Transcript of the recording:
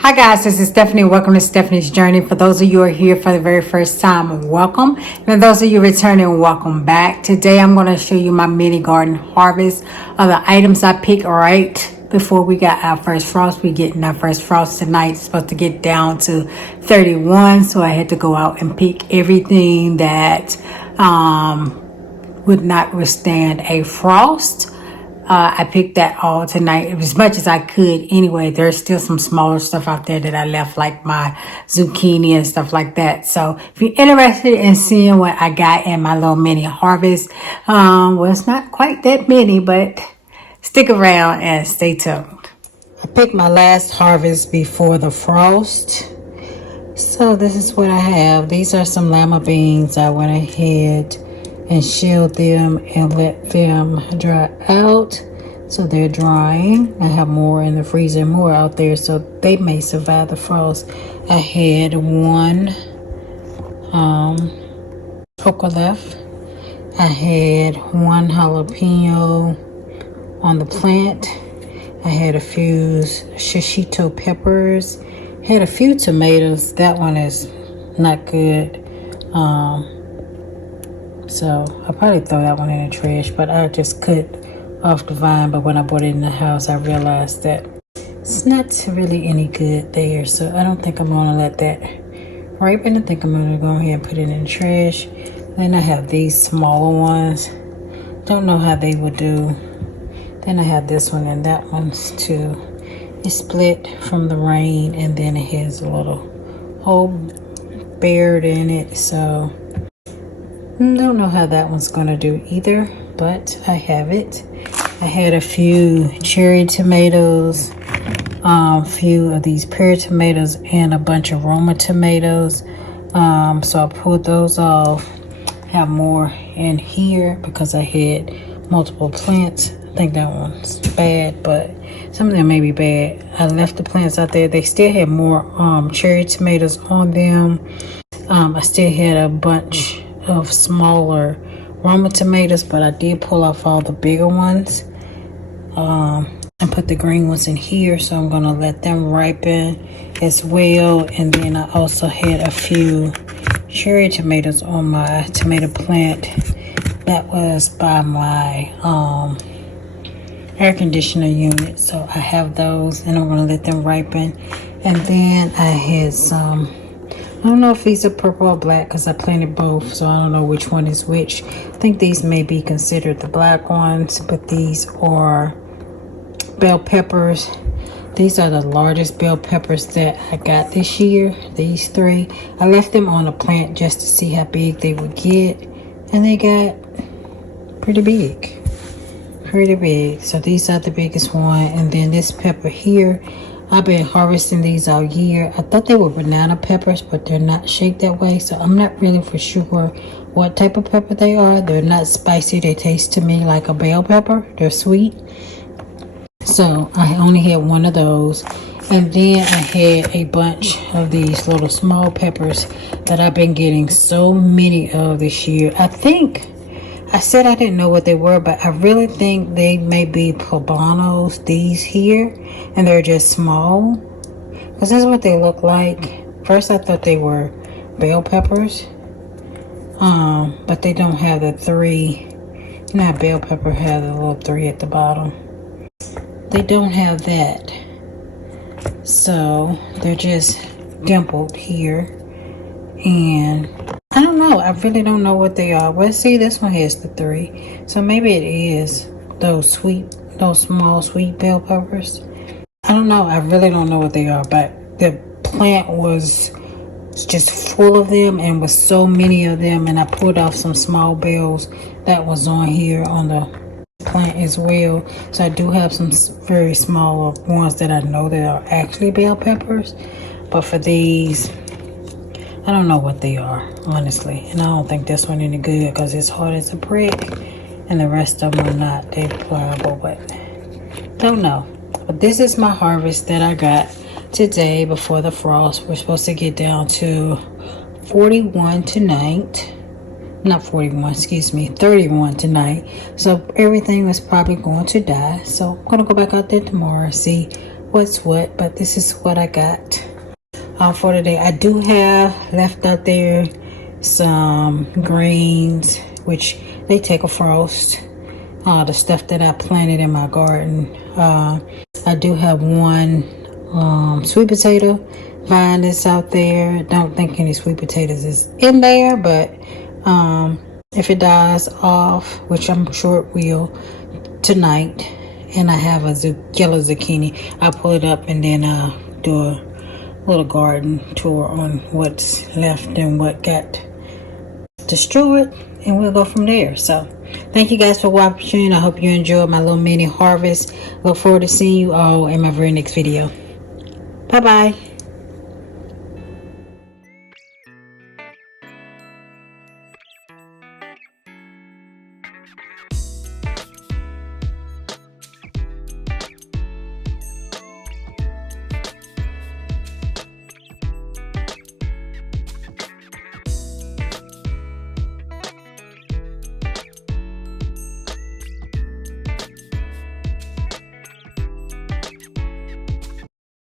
Hi guys, this is Stephanie. Welcome to Stephanie's Journey. For those of you who are here for the very first time, welcome. And those of you returning, welcome back. Today I'm going to show you my mini garden harvest of the items I picked right before we got our first frost. We're getting our first frost tonight. It's supposed to get down to 31, so I had to go out and pick everything that would not withstand a frost. I picked that all tonight as much as I could. Anyway, there's still some smaller stuff out there that I left, like my zucchini and stuff like that. So if you're interested in seeing what I got in my little mini harvest, well, it's not quite that many, but stick around and stay tuned. I picked my last harvest before the frost. So this is what I have. These are some lima beans. I went ahead and shelled them and let them dry out. So they're drying. I have more in the freezer, more out there, so they may survive the frost. I had one okra left. I had one jalapeno on the plant. I had a few shishito peppers. Had a few tomatoes. That one is not good. So I'll probably throw that one in the trash, but I just cut off the vine. But when I brought it in the house, I realized that it's not really any good there. So I don't think I'm going to let that ripen. I think I'm going to go ahead and put it in the trash. Then I have these smaller ones. Don't know how they would do. Then I have this one and that one's too. It's split from the rain, and then it has a little hole buried in it. So don't know how that one's gonna do either, but I have it. I had a few cherry tomatoes, a few of these pear tomatoes, and a bunch of Roma tomatoes. So I pulled those off. Have more in here because I had multiple plants. I think that one's bad, but some of them may be bad. I left the plants out there. They still had more cherry tomatoes on them. I still had a bunch of smaller Roma tomatoes, but I did pull off all the bigger ones and put the green ones in here. So I'm gonna let them ripen as well. And then I also had a few cherry tomatoes on my tomato plant that was by my air conditioner unit. So I have those, and I'm gonna let them ripen. And then I had some, I don't know if these are purple or black because I planted both, so I don't know which one is which. I think these may be considered the black ones, but these are bell peppers. These are the largest bell peppers that I got this year, these three. I left them on a plant just to see how big they would get, and they got pretty big. Pretty big. So these are the biggest one, and then this pepper here, I've been harvesting these all year. I thought they were banana peppers, but they're not shaped that way. So I'm not really for sure what type of pepper they are. They're not spicy. They taste to me like a bell pepper. They're sweet. So I only had one of those. And then I had a bunch of these little small peppers that I've been getting so many of this year. I think I said I didn't know what they were, but I really think they may be poblanos, these here, and they're just small. Because that's what they look like. First I thought they were bell peppers, but they don't have the three. You know how bell pepper have the little three at the bottom? They don't have that. So they're just dimpled here. And I don't know. I really don't know what they are. Well, see, this one has the three. So maybe it is those small sweet bell peppers. I don't know. I really don't know what they are. But the plant was just full of them, and with so many of them. And I pulled off some small bells that was on here on the plant as well. So I do have some very small ones that I know that are actually bell peppers. But for these, I don't know what they are, honestly. And I don't think this one any good because it's hard as a brick. And the rest of them are not. They're pliable, but don't know. But this is my harvest that I got today before the frost. We're supposed to get down to 41 tonight. Not 41, excuse me, 31 tonight. So everything was probably going to die. So I'm going to go back out there tomorrow and see what's what, but this is what I got for today. I do have left out there some greens, which they take a frost. The stuff that I planted in my garden. I do have one sweet potato vine that's out there. Don't think any sweet potatoes is in there, but if it dies off, which I'm sure it will tonight, and I have a yellow zucchini, I'll pull it up and then do a little garden tour on what's left and what got destroyed, and we'll go from there. So thank you guys for watching. I hope you enjoyed my little mini harvest. Look forward to seeing you all in my very next video. Bye bye.